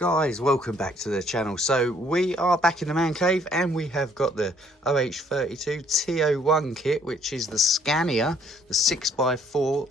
Guys, welcome back to the channel. So we are back in the man cave and we have got the OH32T01 kit, which is the Scania, the 6x4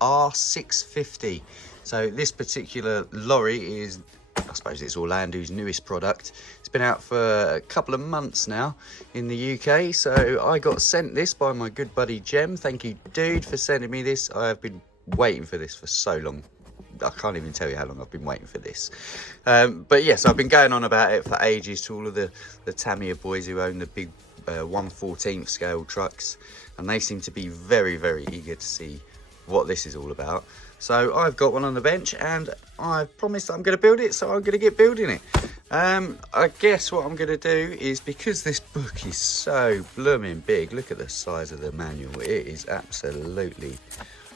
R650. So this particular lorry is, I suppose it's Orlandoo's newest product. It's been out for a couple of months now in the UK. So I got sent this by my good buddy Jem. Thank you, dude, for sending me this. I have been waiting for this for so long. I can't even tell you how long I've been waiting for this. But yes, I've been going on about it for ages to all of the Tamiya boys who own the big 1/14 scale trucks. And they seem to be very, very eager to see what this is all about. So I've got one on the bench and I've promised I'm going to build it, so I'm going to get building it. I guess what I'm going to do is, because this book is so blooming big, look at the size of the manual. It is absolutely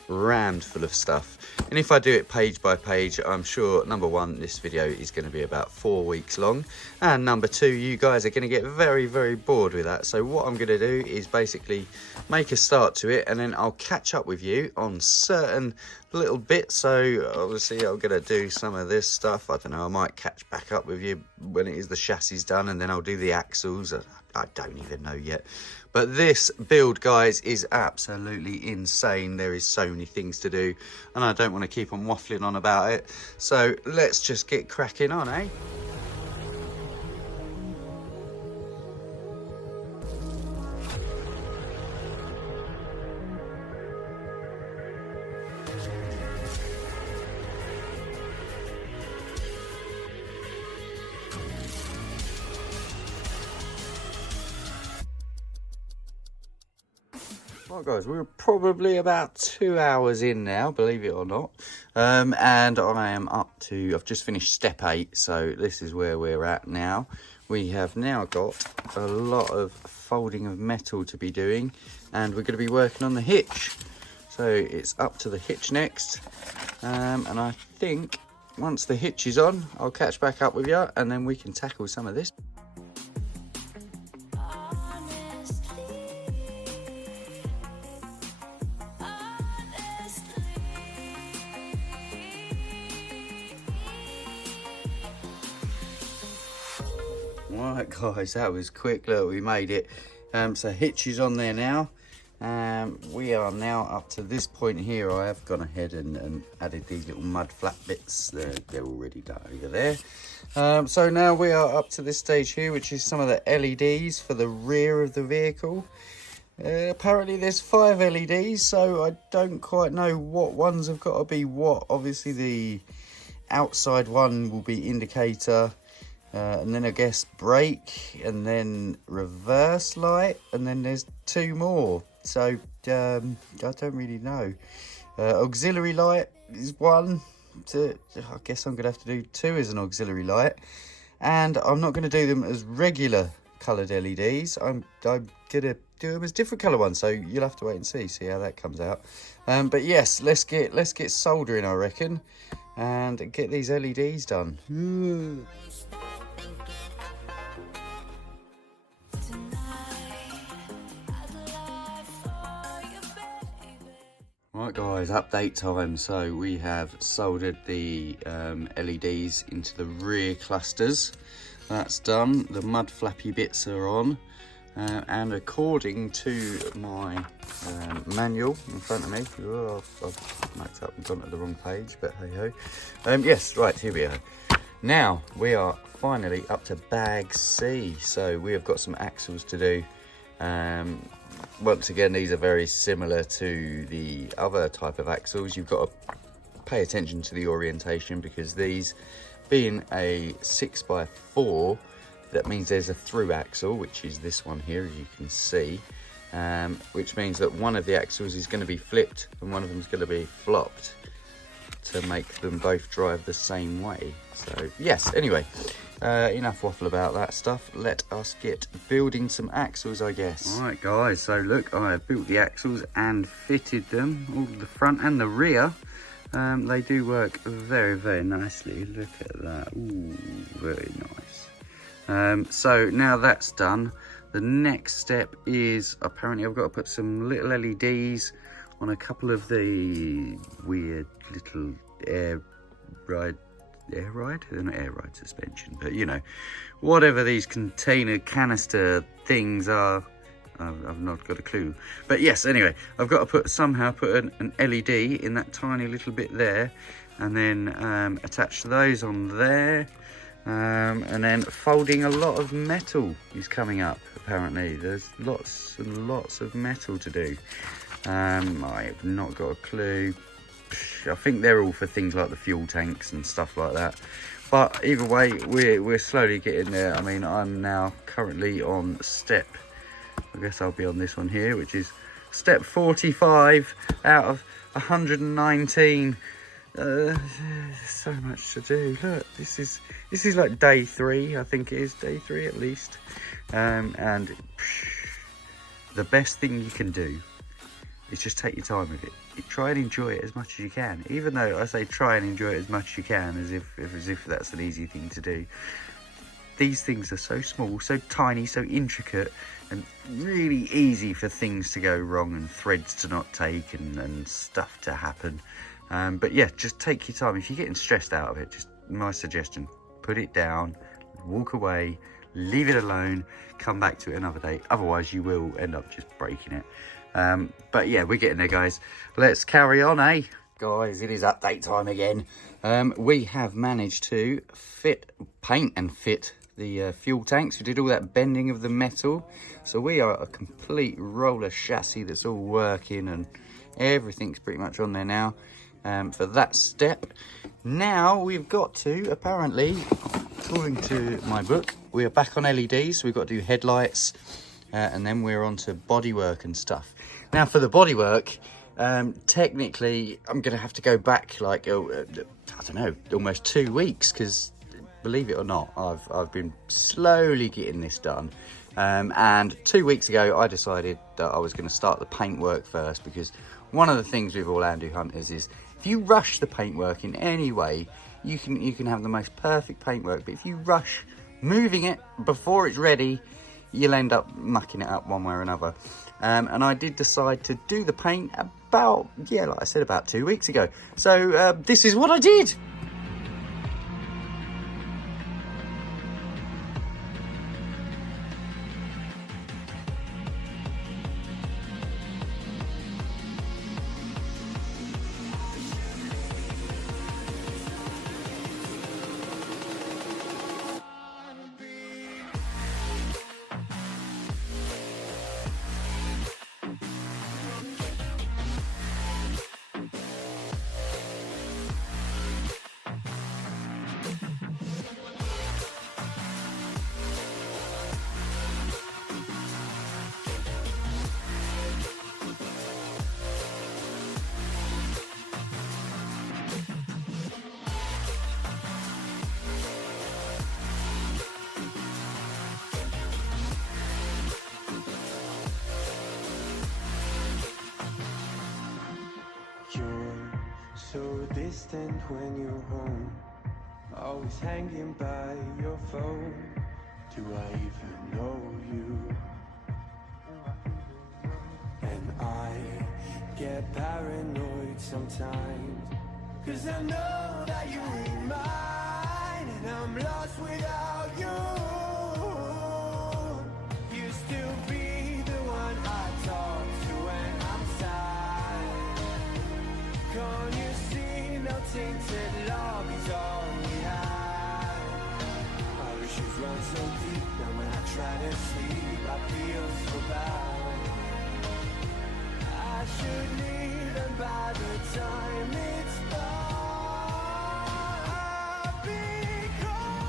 rammed full of stuff, and if I do it page by page, I'm sure, number one, this video is going to be about 4 weeks long, and number two, you guys are going to get very, very bored with that. So what I'm going to do is basically make a start to it, and then I'll catch up with you on certain little bits. So obviously I'm going to do some of this stuff, I don't know, I might catch back up with you when it is the chassis done, and then I'll do the axles. I don't even know yet. But this build, guys, is absolutely insane. There is so many things to do, and I don't want to keep on waffling on about it. So let's just get cracking on, eh? Well, guys, we're probably about 2 hours in now, believe it or not, and I am up to, I've just finished step 8, so this is where we're at now. We have now got a lot of folding of metal to be doing, and we're going to be working on the hitch. So it's up to the hitch next, and I think once the hitch is on, I'll catch back up with you, and then we can tackle some of this. Right, guys, that was quick. Look, we made it. So hitch is on there now. We are now up to this point here. I have gone ahead and added these little mud flat bits. They're already done over there. So now we are up to this stage here, which is some of the LEDs for the rear of the vehicle. Apparently there's 5 LEDs, so I don't quite know what ones have got to be what. Obviously the outside one will be indicator, and then I guess brake, and then reverse light, and then there's 2 more. So I don't really know. Auxiliary light is 1. I guess I'm gonna have to do 2 as an auxiliary light, and I'm not going to do them as regular coloured LEDs. I'm gonna do them as different colour ones. So you'll have to wait and see how that comes out. But yes, let's get soldering, I reckon, and get these LEDs done. Right, guys, update time. So we have soldered the LEDs into the rear clusters. That's done. The mud flappy bits are on, and according to my manual in front of me, I've marked up and gone to the wrong page, but hey ho. Yes, right, here we are. Now we are finally up to bag C. So we have got some axles to do. Once again, these are very similar to the other type of axles. You've got to pay attention to the orientation, because these being a 6x4, that means there's a through axle, which is this one here, as you can see, which means that one of the axles is going to be flipped and one of them is going to be flopped to make them both drive the same way. So yes, anyway, enough waffle about that stuff. Let us get building some axles, I guess. All right, guys, so look, I have built the axles and fitted them, all the front and the rear. They do work very, very nicely. Look at that. Ooh, very nice. So now that's done, the next step is, apparently I've got to put some little LEDs on a couple of the weird little air ride air ride, they're not air ride suspension, but you know, whatever these container canister things are, I've not got a clue. But yes, anyway, I've got to somehow put an LED in that tiny little bit there, and then attach those on there, and then folding a lot of metal is coming up. Apparently there's lots and lots of metal to do. I have not got a clue. I think they're all for things like the fuel tanks and stuff like that, but either way, we're slowly getting there. I mean, I'm now currently on step, I guess I'll be on this one here, which is step 45 out of 119. So much to do. Look, this is like day 3, I think it is day 3 at least. And the best thing you can do is just take your time with it. You try and enjoy it as much as you can. Even though I say try and enjoy it as much as you can, as if that's an easy thing to do. These things are so small, so tiny, so intricate, and really easy for things to go wrong and threads to not take and stuff to happen. But yeah, just take your time. If you're getting stressed out of it, just my suggestion, put it down, walk away, leave it alone, come back to it another day. Otherwise you will end up just breaking it. But yeah, we're getting there, guys. Let's carry on, eh? Guys, it is update time again. We have managed to paint and fit the fuel tanks. We did all that bending of the metal, so we are a complete roller chassis that's all working, and everything's pretty much on there now. For that step, now we've got to, apparently, according to my book, we are back on LEDs, so we've got to do headlights, and then we're on to bodywork and stuff. Now for the bodywork, technically I'm gonna have to go back like, I don't know, almost 2 weeks, because believe it or not, I've been slowly getting this done. And 2 weeks ago I decided that I was going to start the paintwork first, because one of the things with Orlandoo Hunters is if you rush the paintwork in any way, you can have the most perfect paintwork, but if you rush moving it before it's ready, you'll end up mucking it up one way or another. And I did decide to do the paint about, yeah, like I said, about 2 weeks ago. So this is what I did. So distant when you're home, always hanging by your phone. Do I even know you? And I get paranoid sometimes, 'cause I know that you ain't mine, and I'm lost without you. You still be the one I talk to when I'm sad. Can't you see no tainted love is all we have? Our issues run so deep, now when I try to sleep I feel so bad. I should leave, and by the time it's done I'll be gone.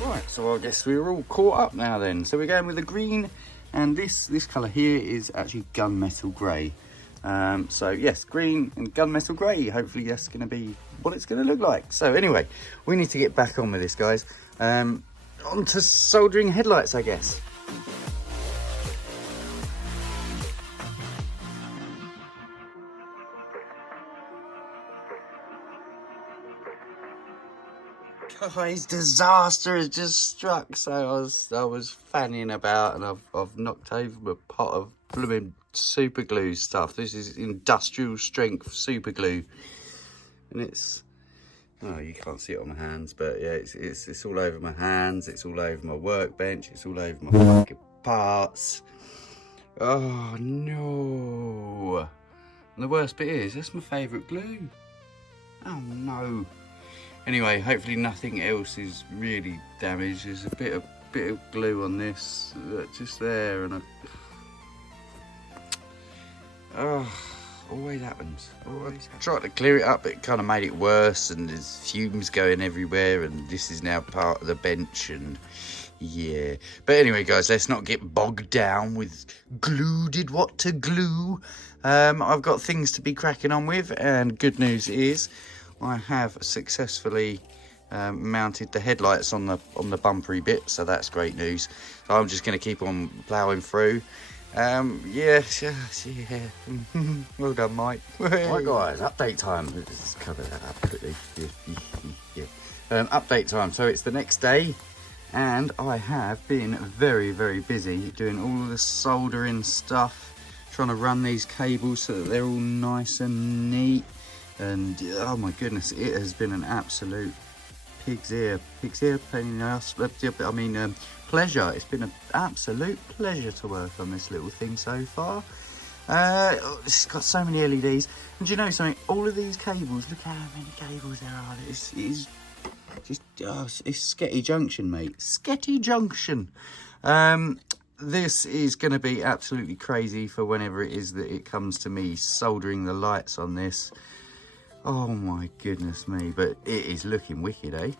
Right, so I guess we're all caught up now then. So we're going with the green, and this colour here is actually gunmetal grey. So yes, green and gunmetal grey. Hopefully that's going to be what it's going to look like. So anyway, we need to get back on with this, guys. on to soldering headlights, I guess. Guys, disaster has just struck. So I was fanning about, and I've knocked over a pot of blooming super glue stuff. This is industrial strength super glue, and it's, oh, you can't see it on my hands, but yeah, it's all over my hands. It's all over my workbench. It's all over my fucking parts. Oh no! And the worst bit is, that's my favourite glue. Oh no! Anyway, hopefully nothing else is really damaged. There's a bit of glue on this, just there, and always happens. Always. Tried to clear it up, but it kind of made it worse, and there's fumes going everywhere, and this is now part of the bench, and yeah. But anyway, guys, let's not get bogged down with glue did what to glue. I've got things to be cracking on with, and good news is I have successfully mounted the headlights on the bumpery bit, so that's great news. So I'm just going to keep on ploughing through. Yeah. Well done, Mike. Right, guys, update time. Let's cover that up quickly. Yeah. Update time. So it's the next day, and I have been very, very busy doing all of the soldering stuff, trying to run these cables so that they're all nice and neat. And oh my goodness, it has been an absolute pig's ear pain in the ass. I mean, pleasure. It's been an absolute pleasure to work on this little thing so far. It's got so many LEDs, and do you know something? All of these cables, look how many cables there are. It's just it's Sketty Junction, mate. Sketty Junction. This is going to be absolutely crazy for whenever it is that it comes to me soldering the lights on this. Oh my goodness me, but it is looking wicked, eh?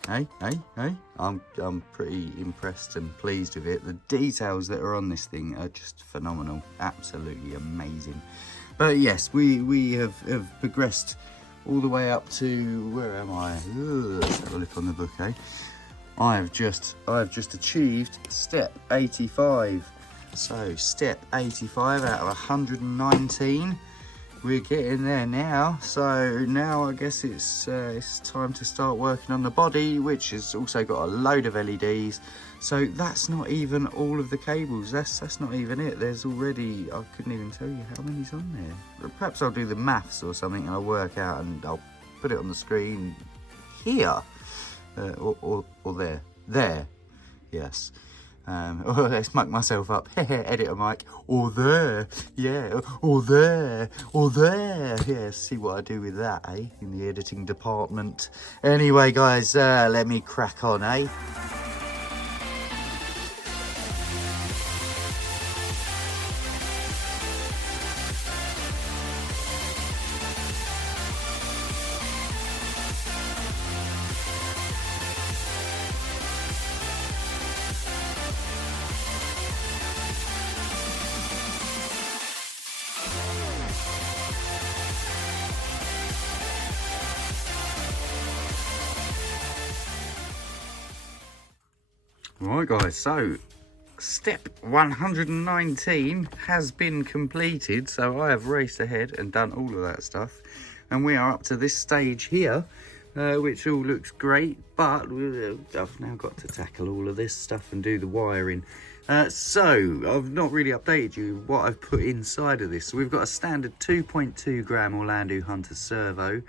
I'm pretty impressed and pleased with it. The details that are on this thing are just phenomenal, absolutely amazing. But yes, we have progressed all the way up to, where am I? Let's have a look on the book, eh? I have just achieved step 85. So step 85 out of 119. We're getting there now, so now I guess it's time to start working on the body, which has also got a load of LEDs. So that's not even all of the cables, that's not even it. There's already, I couldn't even tell you how many's on there. Perhaps I'll do the maths or something and I'll work out and I'll put it on the screen here, or there, yes. Let's muck myself up. Editor Mike. Or there. Yeah. Or there. Or there. Yeah, see what I do with that, eh? In the editing department. Anyway, guys, let me crack on, eh? Right, guys, so step 119 has been completed, so I have raced ahead and done all of that stuff, and we are up to this stage here, which all looks great, but I've now got to tackle all of this stuff and do the wiring. So I've not really updated you what I've put inside of this. So we've got a standard 2.2 gram Orlandoo Hunter servo.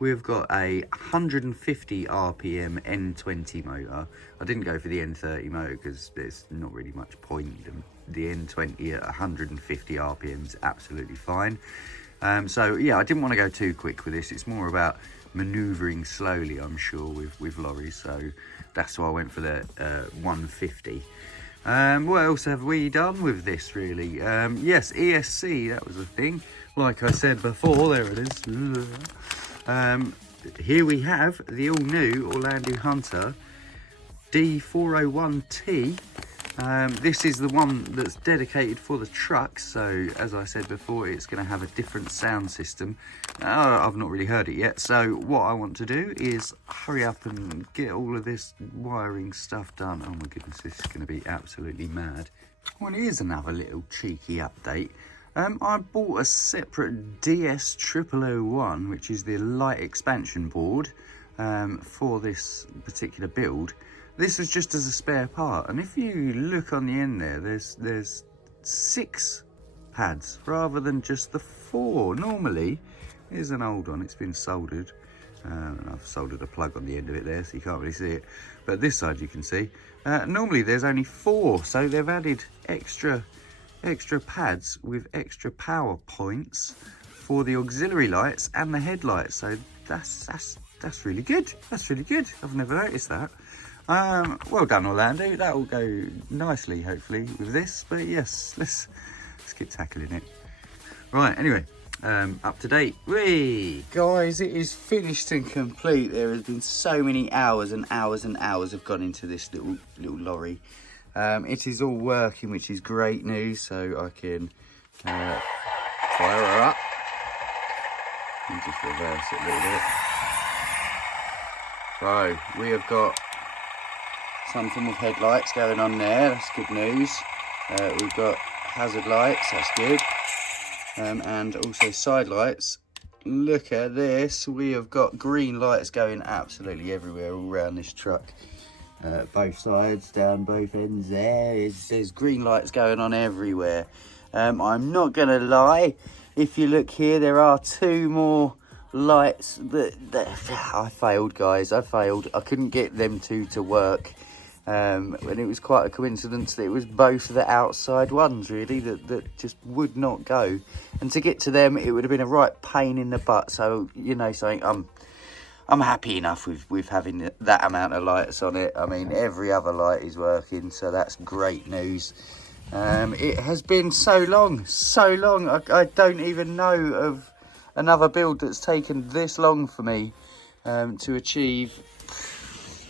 We've got a 150 RPM N20 motor. I didn't go for the N30 motor because there's not really much point. The N20 at 150 RPM is absolutely fine. So yeah, I didn't want to go too quick with this. It's more about manoeuvring slowly, I'm sure, with lorries. So that's why I went for the 150. What else have we done with this, really? Yes, ESC, that was the thing. Like I said before, there it is. Here we have the all-new Orlandoo Hunter D01T This is the one that's dedicated for the truck, so as I said before, it's going to have a different sound system. I've not really heard it yet, so what I want to do is hurry up and get all of this wiring stuff done. Oh my goodness, this is going to be absolutely mad. Well, here's another little cheeky update. I bought a separate DS0001, which is the light expansion board for this particular build. This was just as a spare part, and if you look on the end there, there's 6 pads rather than just the 4. Normally, here's an old one, it's been soldered, and I've soldered a plug on the end of it there, so you can't really see it. But this side you can see. Normally there's only 4, so they've added extra pads with extra power points for the auxiliary lights and the headlights. So that's really good. That's really good. I've never noticed that. Well done, Orlando. That will go nicely, hopefully, with this. But yes, let's get tackling it. Right. Anyway, up to date. Whee! Guys, it is finished and complete. There has been so many hours and hours and hours have gone into this little lorry. It is all working, which is great news. So I can fire her up and just reverse it a little bit. So we have got something with headlights going on there. That's good news. We've got hazard lights. That's good. And also side lights. Look at this. We have got green lights going absolutely everywhere all around this truck. Both sides, down both ends there. There's green lights going on everywhere. I'm not going to lie. If you look here, there are 2 more lights. I failed, guys. I failed. I couldn't get them 2 to work. And it was quite a coincidence that it was both the outside ones, really, that just would not go. And to get to them, it would have been a right pain in the butt. So, you know, something I'm happy enough with having that amount of lights on it. I mean, every other light is working, so that's great news. It has been so long. I don't even know of another build that's taken this long for me to achieve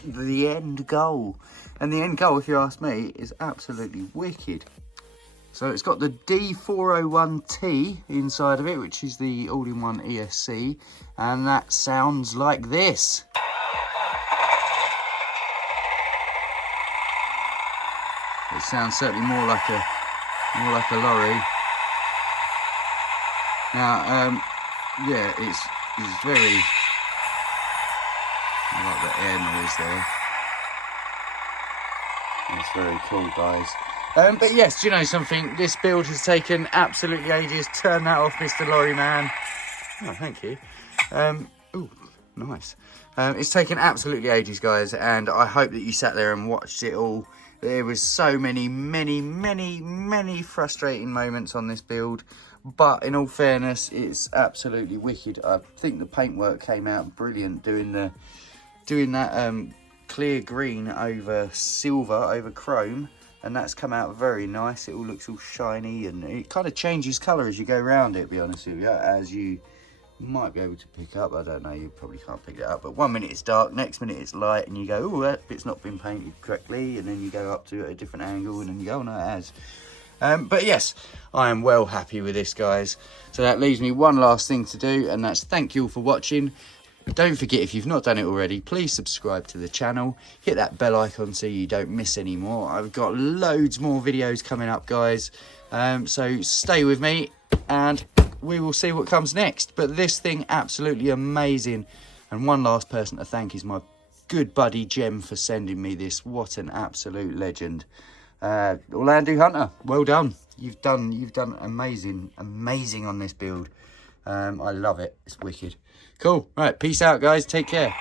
the end goal. And the end goal, if you ask me, is absolutely wicked. So it's got the D01T inside of it, which is the all-in-one ESC, and that sounds like this. It sounds certainly more like a lorry. Now, yeah, it's very. I like the air noise there. That's very cool, guys. But yes, do you know something? This build has taken absolutely ages. Turn that off, Mr. Lorry Man. Oh, thank you. Oh, nice. It's taken absolutely ages, guys, and I hope that you sat there and watched it all. There was so many frustrating moments on this build, but in all fairness, it's absolutely wicked. I think the paintwork came out brilliant, doing that clear green over silver over chrome, and that's come out very nice. It all looks all shiny, and it kind of changes colour as you go around it, to be honest with you, as you might be able to pick up. I don't know, you probably can't pick it up, but 1 minute it's dark, next minute it's light, and you go, oh, that bit's not been painted correctly, and then you go up to it at a different angle, and then you go, oh no, it has. But yes, I am well happy with this, guys. So that leaves me one last thing to do, and that's thank you all for watching. Don't forget, if you've not done it already, please subscribe to the channel. Hit that bell icon so you don't miss any more. I've got loads more videos coming up, guys. So stay with me and we will see what comes next. But this thing, absolutely amazing. And one last person to thank is my good buddy Jem for sending me this. What an absolute legend. Orlandoo Hunter, well done. You've done amazing on this build. I love it. It's wicked. Cool. Right, peace out, guys. Take care.